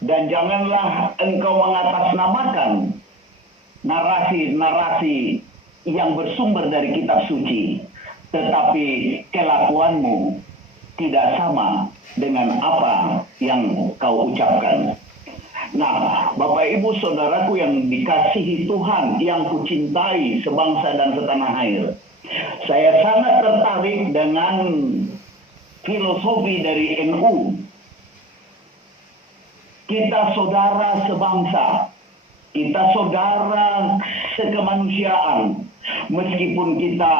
Dan janganlah engkau mengatasnamakan narasi-narasi yang bersumber dari kitab suci, tetapi kelakuanmu tidak sama dengan apa yang kau ucapkan. Nah, Bapak Ibu Saudaraku yang dikasihi Tuhan, yang kucintai sebangsa dan setanah air, saya sangat tertarik dengan filosofi dari NU. Kita saudara sebangsa, kita saudara sekemanusiaan, meskipun kita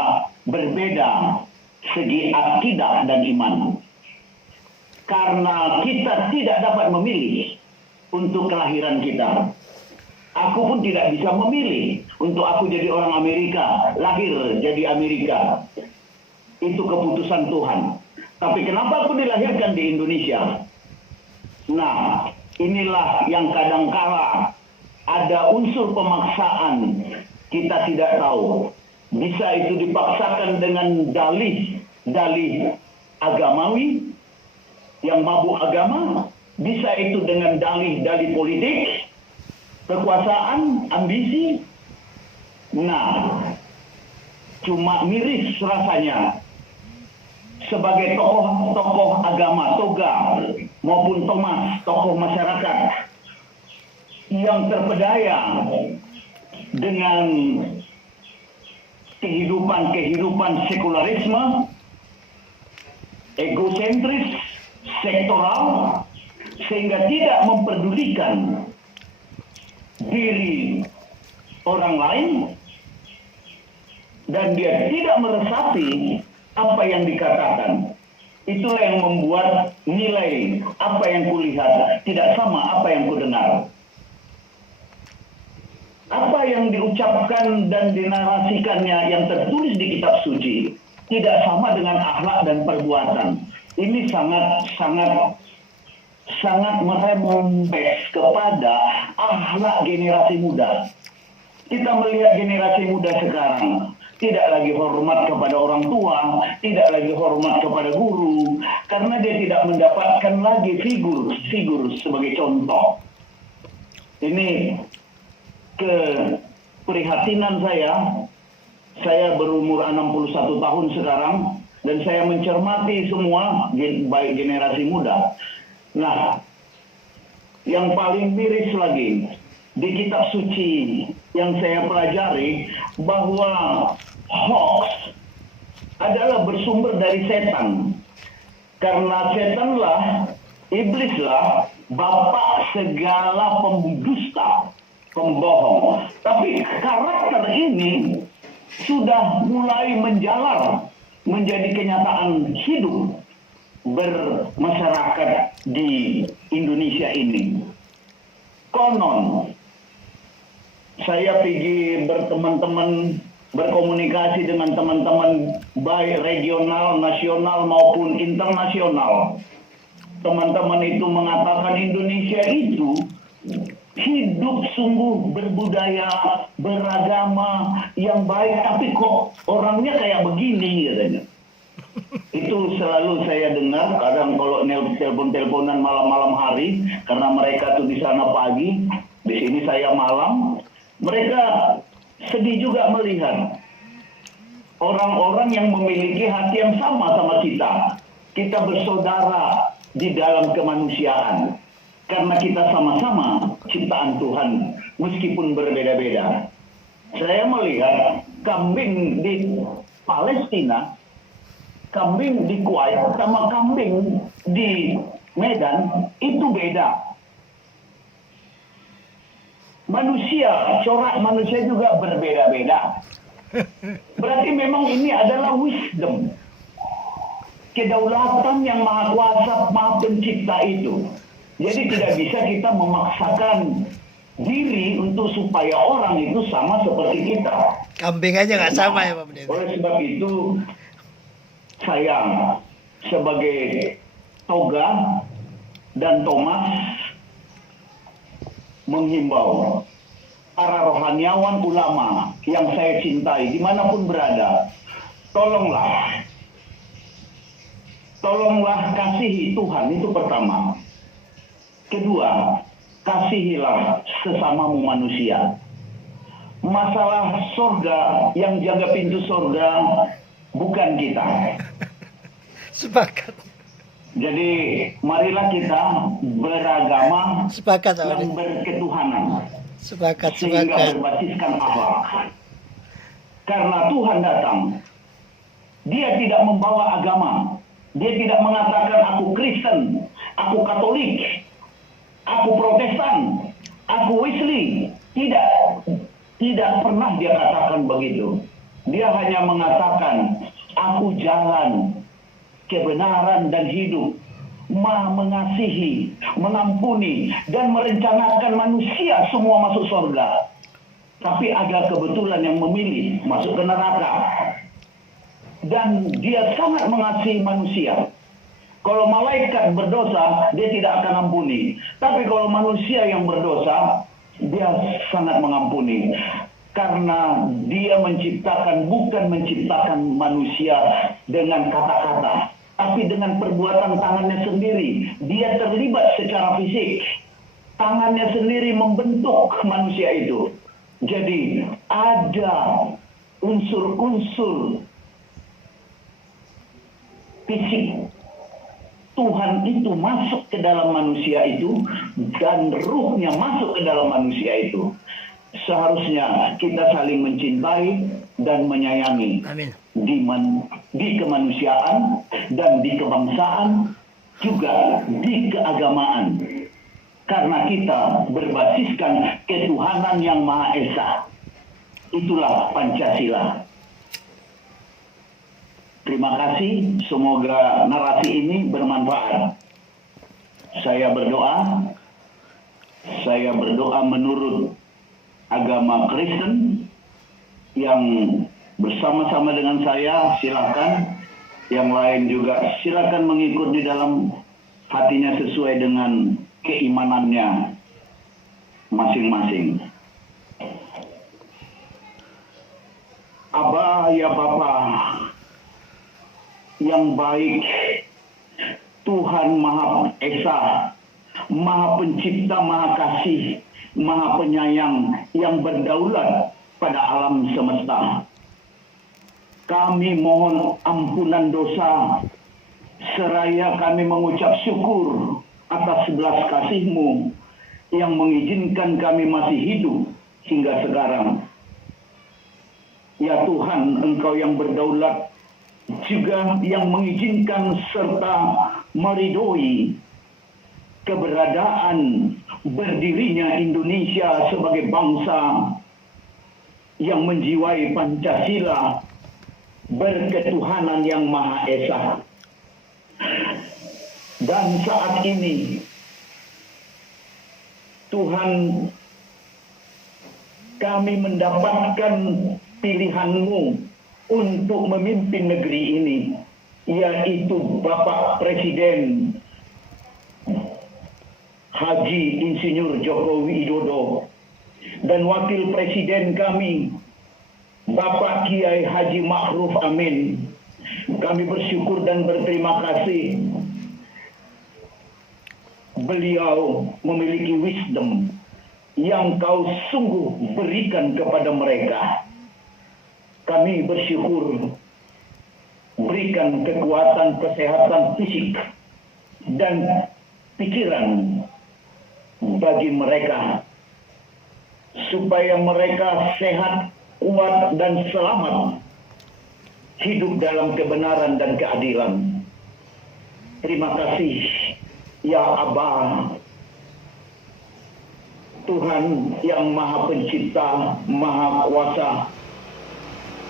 berbeda segi akidah dan iman. Karena kita tidak dapat memilih untuk kelahiran kita. Aku pun tidak bisa memilih untuk aku jadi orang Amerika, lahir jadi Amerika. Itu keputusan Tuhan. Tapi kenapa aku dilahirkan di Indonesia? Nah, inilah yang kadangkala ada unsur pemaksaan, kita tidak tahu. Bisa itu dipaksakan dengan dalih agamawi yang mabuk agama, bisa itu dengan dalih politik, kekuasaan, ambisi. Nah, cuma miris rasanya sebagai tokoh agama, Toga maupun Thomas, tokoh masyarakat yang terpedaya dengan kehidupan sekularisme, egosentris, sektoral, sehingga tidak memperdulikan diri orang lain, dan dia tidak meresapi apa yang dikatakan. Itulah yang membuat nilai apa yang kulihat tidak sama apa yang kudengar. Apa yang diucapkan dan dinarasikannya yang tertulis di kitab suci tidak sama dengan akhlak dan perbuatan. Ini sangat merembes kepada akhlak generasi muda. Kita melihat generasi muda sekarang tidak lagi hormat kepada orang tua, tidak lagi hormat kepada guru, karena dia tidak mendapatkan lagi figur sebagai contoh. Ini keprihatinan saya berumur 61 tahun sekarang, dan saya mencermati semua, baik generasi muda. Nah, yang paling miris lagi, di kitab suci yang saya pelajari, bahwa hoax adalah bersumber dari setan. Karena setanlah, iblislah, bapak segala pemdusta, pembohong. Tapi karakter ini sudah mulai menjalar menjadi kenyataan hidup bermasyarakat di Indonesia ini. Konon, saya pergi berkomunikasi dengan teman-teman baik regional, nasional maupun internasional. Teman-teman itu mengatakan Indonesia itu hidup sungguh berbudaya, beragama, yang baik, tapi kok orangnya kayak begini katanya. Itu selalu saya dengar, kadang kalau telepon-teleponan malam-malam hari, karena mereka tuh di sana pagi, di sini saya malam, mereka sedih juga melihat orang-orang yang memiliki hati yang sama kita. Kita bersaudara di dalam kemanusiaan. Karena kita sama-sama ciptaan Tuhan, meskipun berbeda-beda. Saya melihat kambing di Palestina, kambing di Kuwait, sama kambing di Medan, itu beda. Manusia, corak manusia juga berbeda-beda. Berarti memang ini adalah wisdom. Kedaulatan yang maha kuasa, maha pencipta itu. Jadi tidak bisa kita memaksakan diri untuk supaya orang itu sama seperti kita. Kambing aja nggak sama ya Pak Pendeta. Oleh sebab itu, saya sebagai Toga dan Thomas menghimbau para rohaniawan ulama yang saya cintai dimanapun berada, tolonglah kasihi Tuhan, itu pertama. Kedua, kasihilah sesamamu manusia. Masalah sorga, yang jaga pintu sorga bukan kita. Sepakat. Jadi marilah kita beragama Sepakat, Pak yang Pendeta. berketuhanan, Sepakat, sehingga sepakat. berbasiskan akhlak. Karena Tuhan datang, Dia tidak membawa agama. Dia tidak mengatakan aku Kristen, aku Katolik, aku Protestan, aku Wesley. Tidak pernah dia katakan begitu. Dia hanya mengatakan, aku jalan, kebenaran dan hidup, Maha mengasihi, mengampuni, dan merencanakan manusia semua masuk surga. Tapi ada kebetulan yang memilih masuk ke neraka. Dan dia sangat mengasihi manusia. Kalau malaikat berdosa, dia tidak akan ampuni. Tapi kalau manusia yang berdosa, dia sangat mengampuni. Karena dia bukan menciptakan manusia dengan kata-kata, tapi dengan perbuatan tangannya sendiri. Dia terlibat secara fisik. Tangannya sendiri membentuk manusia itu. Jadi ada unsur-unsur fisik Tuhan itu masuk ke dalam manusia itu, dan ruhnya masuk ke dalam manusia itu. Seharusnya kita saling mencintai dan menyayangi. Amin. Di kemanusiaan dan di kebangsaan, juga di keagamaan. Karena kita berbasiskan ketuhanan yang Maha Esa. Itulah Pancasila. Terima kasih, semoga narasi ini bermanfaat. Saya berdoa menurut agama Kristen. Yang bersama-sama dengan saya, silakan. Yang lain juga silakan mengikut di dalam hatinya sesuai dengan keimanannya masing-masing. Abah ya Bapa yang baik, Tuhan Maha Esa, Maha Pencipta, Maha Kasih, Maha Penyayang, yang berdaulat pada alam semesta. Kami mohon ampunan dosa, seraya kami mengucap syukur atas belas kasih-Mu yang mengizinkan kami masih hidup hingga sekarang. Ya Tuhan, Engkau yang berdaulat, juga yang mengizinkan serta meridhoi keberadaan berdirinya Indonesia sebagai bangsa yang menjiwai Pancasila, berketuhanan yang Maha Esa. Dan saat ini Tuhan, kami mendapatkan pilihan-Mu untuk memimpin negeri ini, yaitu Bapak Presiden Haji Insinyur Joko Widodo, dan Wakil Presiden kami Bapak Kiai Haji Ma'ruf Amin. Kami bersyukur dan berterima kasih. Beliau memiliki wisdom yang Kau sungguh berikan kepada mereka. Kami bersyukur, berikan kekuatan, kesehatan fisik dan pikiran bagi mereka, supaya mereka sehat, kuat, dan selamat hidup dalam kebenaran dan keadilan. Terima kasih, ya Abah, Tuhan yang Maha Pencipta, Maha Kuasa.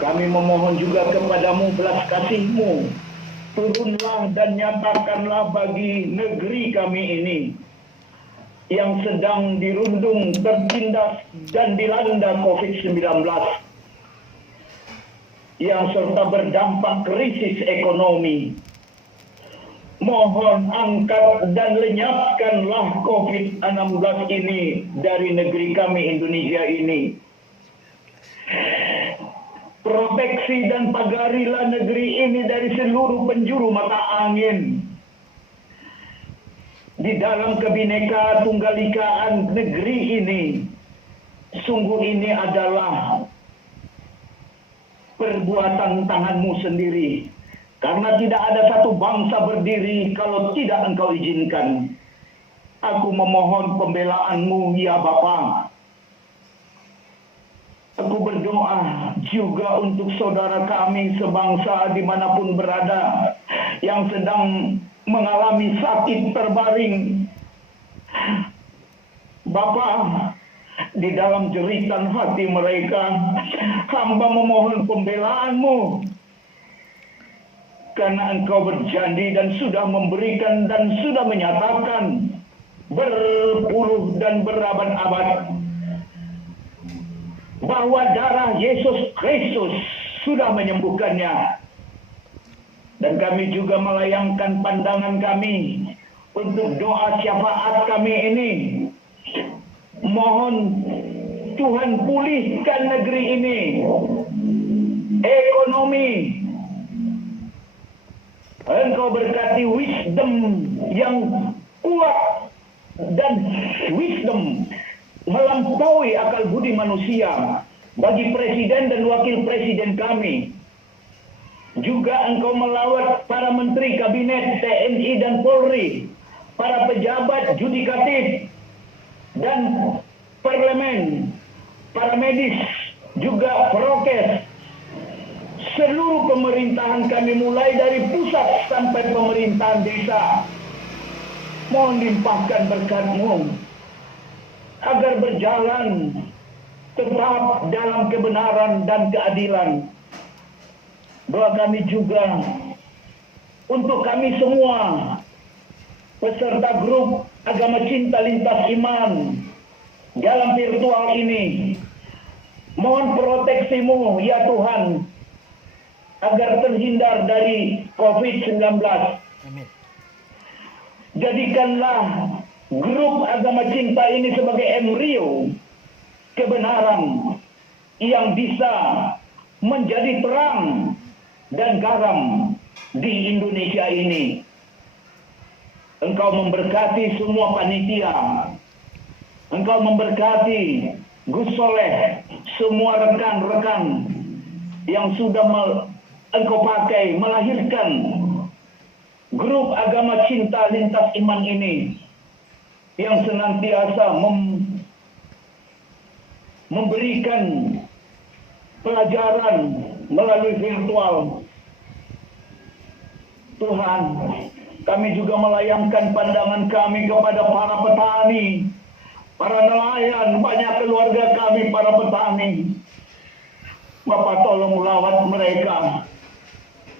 Kami memohon juga kepadamu belas kasih-Mu. Turunlah dan nyatakanlah bagi negeri kami ini yang sedang dirundung, tertindas, dan dilanda COVID-19, yang serta berdampak krisis ekonomi. Mohon angkat dan lenyapkanlah COVID-19 ini dari negeri kami Indonesia ini. Proteksi dan pagarilah negeri ini dari seluruh penjuru mata angin. di dalam kebinekaan tunggalikaan negeri ini. Sungguh ini adalah perbuatan tanganmu sendiri. Karena tidak ada satu bangsa berdiri kalau tidak engkau izinkan. Aku memohon pembelaanmu ya Bapa. Aku berdoa juga untuk saudara kami sebangsa dimanapun berada yang sedang mengalami sakit terbaring. Bapa, di dalam jeritan hati mereka, hamba memohon pembelaanmu. Karena engkau berjanji dan sudah memberikan dan sudah menyatakan berpuluh dan berabad-abad bahwa darah Yesus Kristus sudah menyembuhkannya. Dan kami juga melayangkan pandangan kami untuk doa syafaat kami ini. Mohon Tuhan pulihkan negeri ini, ekonomi. Engkau berkati wisdom yang kuat dan wisdom melampaui akal budi manusia bagi presiden dan wakil presiden kami. Juga engkau melawat para menteri kabinet TNI dan Polri, para pejabat yudikatif dan parlemen, para medis, juga prokes, seluruh pemerintahan kami mulai dari pusat sampai pemerintahan desa. Mohon limpahkan berkat-Mu agar berjalan tetap dalam kebenaran dan keadilan. Doa kami juga untuk kami semua peserta grup Agama Cinta Lintas Iman dalam virtual ini. Mohon proteksi-Mu ya Tuhan agar terhindar dari COVID-19. Amin. Jadikanlah grup Agama Cinta ini sebagai embrio kebenaran yang bisa menjadi terang dan garam di Indonesia ini. Engkau memberkati semua panitia. Engkau memberkati Gus Soleh, semua rekan-rekan yang sudah Engkau pakai melahirkan grup Agama Cinta Lintas Iman ini, yang senantiasa memberikan pelajaran melalui virtual. Tuhan, kami juga melayangkan pandangan kami kepada para petani, para nelayan, banyak keluarga kami para petani. Bapak tolong lawat mereka,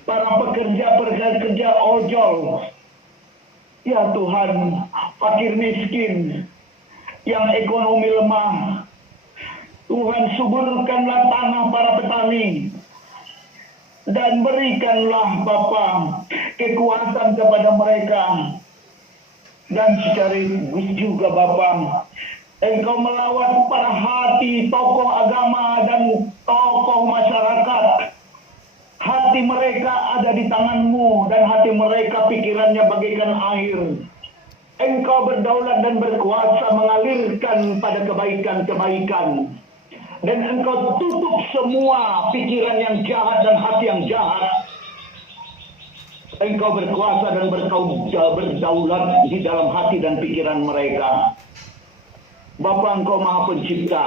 para pekerja ojol. Ya Tuhan, fakir miskin, yang ekonomi lemah. Tuhan, suburkanlah tanah para petani. Dan berikanlah Bapa kekuatan kepada mereka. Dan sekaligus juga Bapa, Engkau melawat para hati tokoh agama dan tokoh masyarakat. Hati mereka ada di tangan-Mu dan hati mereka pikirannya bagaikan air. Engkau berdaulat dan berkuasa mengalirkan pada kebaikan-kebaikan. Dan Engkau tutup semua pikiran yang jahat dan hati yang jahat. Engkau berkuasa dan berdaulat di dalam hati dan pikiran mereka. Bapa, Engkau Maha Pencipta.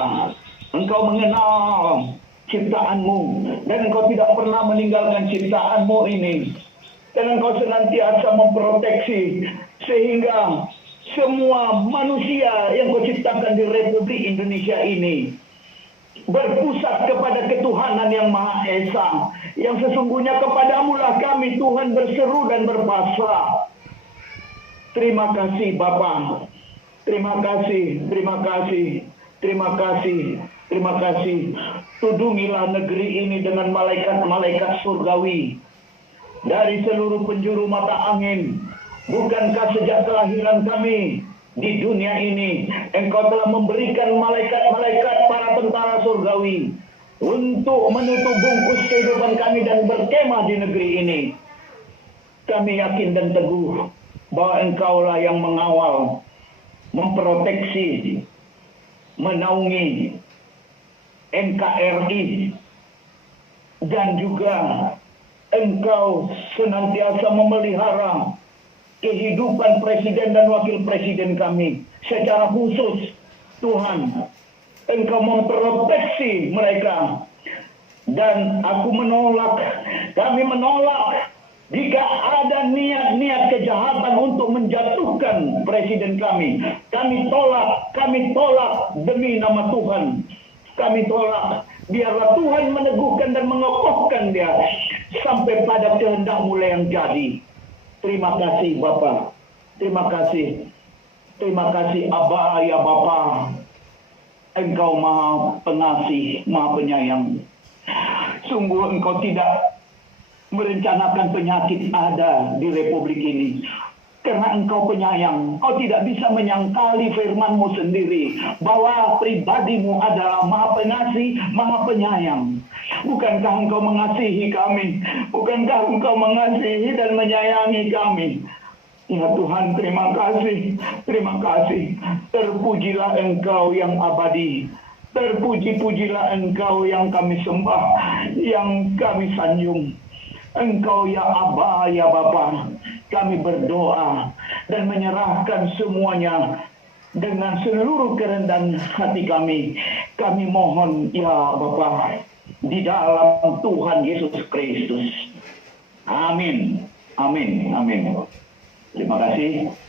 Engkau mengenal ciptaan-Mu. Dan Engkau tidak pernah meninggalkan ciptaan-Mu ini. Dan Engkau senantiasa memproteksi. Sehingga semua manusia yang Kau ciptakan di Republik Indonesia ini berpusat kepada ketuhanan yang Maha Esa, yang sesungguhnya kepadamu lah kami Tuhan berseru dan berpasrah. Terima kasih Bapa, terima kasih, terima kasih, terima kasih, terima kasih. Tudungilah negeri ini dengan malaikat-malaikat surgawi dari seluruh penjuru mata angin. Bukankah sejak kelahiran kami di dunia ini, Engkau telah memberikan malaikat-malaikat para tentara surgawi untuk menutup bungkus kehidupan kami dan berkemah di negeri ini. Kami yakin dan teguh bahwa Engkaulah yang mengawal, memproteksi, menaungi NKRI, dan juga Engkau senantiasa memelihara kehidupan Presiden dan Wakil Presiden kami. Secara khusus, Tuhan, Engkau memproteksi mereka. Dan kami menolak jika ada niat-niat kejahatan untuk menjatuhkan Presiden kami. Kami tolak demi nama Tuhan. Kami tolak. Biarlah Tuhan meneguhkan dan mengokohkan dia sampai pada kehendak-Mu yang jadi. Terima kasih Bapa. Terima kasih. Terima kasih Abba ya Bapa. Engkau Maha Pengasih, Maha Penyayang. Sungguh Engkau tidak merencanakan penyakit ada di Republik ini. Karena Engkau penyayang, Kau tidak bisa menyangkali firman-Mu sendiri bahwa pribadi-Mu adalah Maha Pengasih, Maha Penyayang. Bukankah Engkau mengasihi kami? Bukankah Engkau mengasihi dan menyayangi kami? Ya Tuhan, terima kasih. Terima kasih. Terpujilah Engkau yang abadi. Terpuji-pujilah Engkau yang kami sembah, yang kami sanjung. Engkau ya Abba, ya Bapa, kami berdoa dan menyerahkan semuanya dengan seluruh kerendahan hati kami. Kami mohon ya Bapa, di dalam Tuhan Yesus Kristus. Amin. Amin. Amin. Terima kasih.